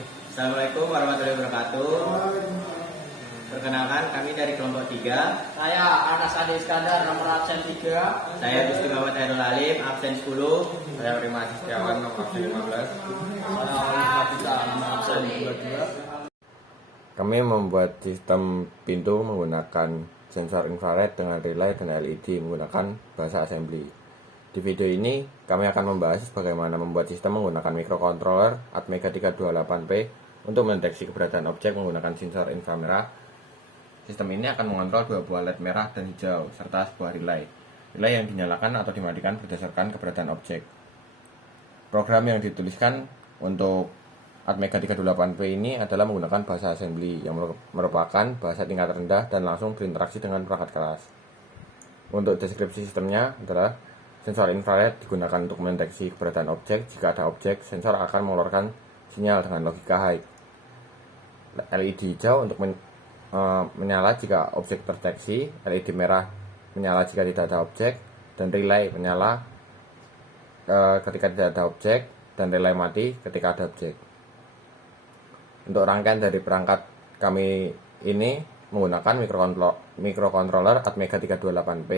Assalamualaikum warahmatullahi wabarakatuh. Perkenalkan, kami dari kelompok 3. Saya Anas Adi Iskandar, nomor absen 3. Saya Gusti Muhammad Hairul Alim, absen 10. Saya Rima Setiawan, nomor absen 15. Saya Oleh Kapita, nomor absen 22. Kami membuat sistem pintu menggunakan sensor infrared dengan relay dan LED menggunakan bahasa assembly. Di video ini, kami akan membahas bagaimana membuat sistem menggunakan microcontroller Atmega 328P untuk mendeteksi keberadaan objek menggunakan sensor inframerah. Sistem ini akan mengontrol dua buah LED merah dan hijau, serta sebuah relay. Relay yang dinyalakan atau dimatikan berdasarkan keberadaan objek. Program yang dituliskan untuk Atmega 328P ini adalah menggunakan bahasa assembly yang merupakan bahasa tingkat rendah dan langsung berinteraksi dengan perangkat keras. Untuk deskripsi sistemnya adalah sensor infrared digunakan untuk mendeteksi keberadaan objek. Jika ada objek, sensor akan mengeluarkan sinyal dengan logika high. LED hijau untuk menyala jika objek terdeteksi, LED merah menyala jika tidak ada objek, dan relay menyala ketika tidak ada objek, dan relay mati ketika ada objek. Untuk rangkaian dari perangkat kami ini menggunakan microcontroller Atmega 328P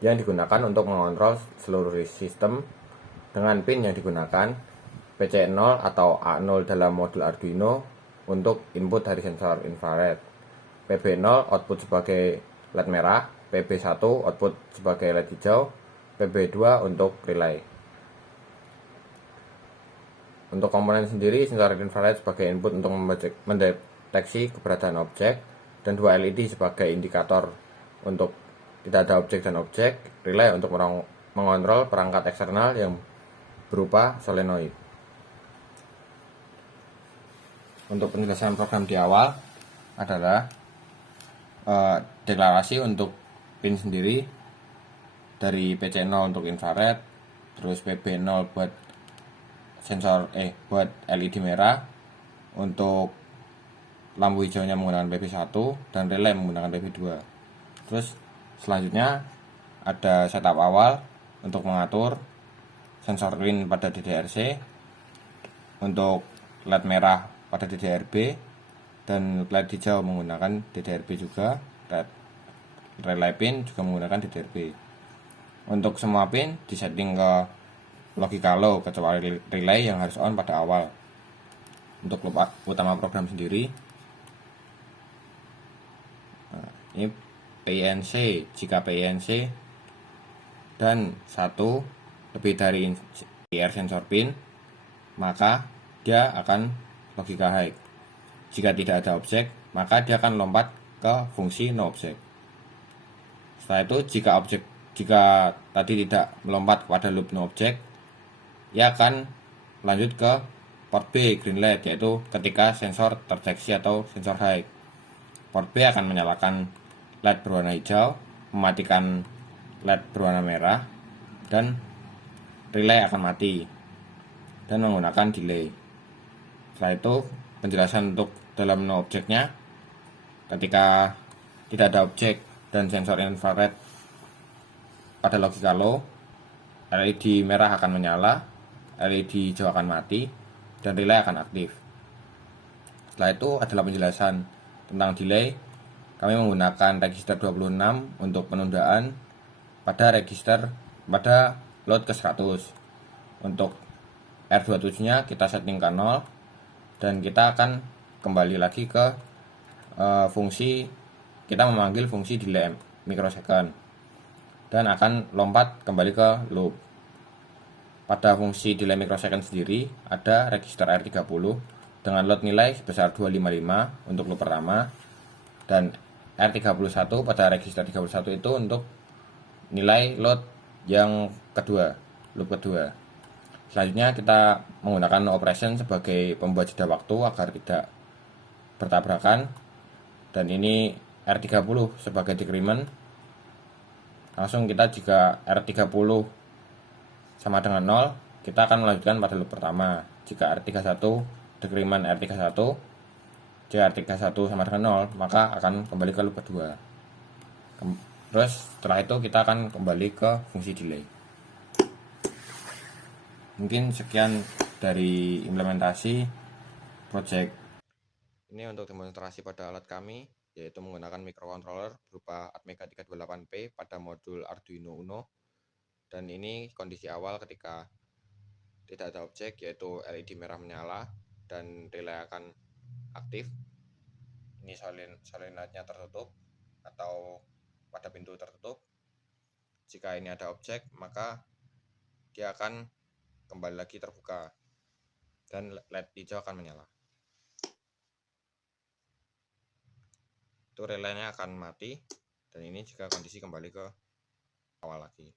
yang digunakan untuk mengontrol seluruh sistem dengan pin yang digunakan PC0 atau A0 dalam modul Arduino untuk input dari sensor infrared, PB0 output sebagai LED merah, PB1 output sebagai LED hijau, PB2 untuk relay. Untuk komponen sendiri, sensor infrared sebagai input untuk mendeteksi keberadaan objek, dan dua LED sebagai indikator untuk tidak ada objek dan objek, relay untuk mengontrol perangkat eksternal yang berupa solenoid. Untuk penjelasan program di awal adalah deklarasi untuk pin sendiri dari PC0 untuk infrared, terus PB0 buat sensor buat LED merah, untuk lampu hijaunya menggunakan PB1 dan relay menggunakan PB2. Terus selanjutnya ada setup awal untuk mengatur sensor pin pada DDRC, untuk LED merah pada DDRB, dan LED hijau menggunakan DDRB juga, relay pin juga menggunakan DDRB. Untuk semua pin disetting ke logika low kecuali relay yang harus on pada awal. Untuk loop utama program sendiri, ini PINC. Jika PINC dan satu lebih dari IR sensor pin, maka dia akan logika high. Jika tidak ada objek, maka dia akan lompat ke fungsi no object. Setelah itu, jika tadi tidak melompat kepada loop no object, ia akan lanjut ke port B green light, yaitu ketika sensor terdeteksi atau sensor high. Port B akan menyalakan LED berwarna hijau, mematikan LED berwarna merah, dan relay akan mati dan menggunakan delay. Setelah itu, penjelasan untuk dalam no objeknya, ketika tidak ada objek dan sensor infrared pada logika low, LED merah akan menyala, LED hijau akan mati, dan relay akan aktif. Setelah itu adalah penjelasan tentang delay. Kami menggunakan register 26 untuk penundaan pada load ke 100. Untuk R27-nya kita setting ke 0, dan kita akan kembali lagi ke kita memanggil fungsi delay microsecond, dan akan lompat kembali ke loop. Pada fungsi delay microsecond sendiri ada register R30 dengan load nilai sebesar 255 untuk loop pertama, dan R31 pada register 31 itu untuk nilai load yang kedua, loop kedua. Selanjutnya kita menggunakan no operation sebagai pembuat jeda waktu agar tidak bertabrakan, dan ini R30 sebagai decrement. Langsung jika R30 sama dengan 0, kita akan melanjutkan pada loop pertama. Jika R31 decrement R31, jika R31 sama dengan 0, maka akan kembali ke loop kedua. Terus setelah itu kita akan kembali ke fungsi delay. Mungkin sekian dari implementasi. project. Ini untuk demonstrasi pada alat kami, yaitu menggunakan microcontroller berupa Atmega 328P pada modul Arduino Uno. Dan ini kondisi awal ketika tidak ada objek, yaitu LED merah menyala dan relay akan aktif. Ini solenadnya tertutup atau pada pintu tertutup. Jika ini ada objek, maka dia akan kembali lagi terbuka dan LED hijau akan menyala. Itu relaynya akan mati, dan ini jika kondisi kembali ke awal lagi.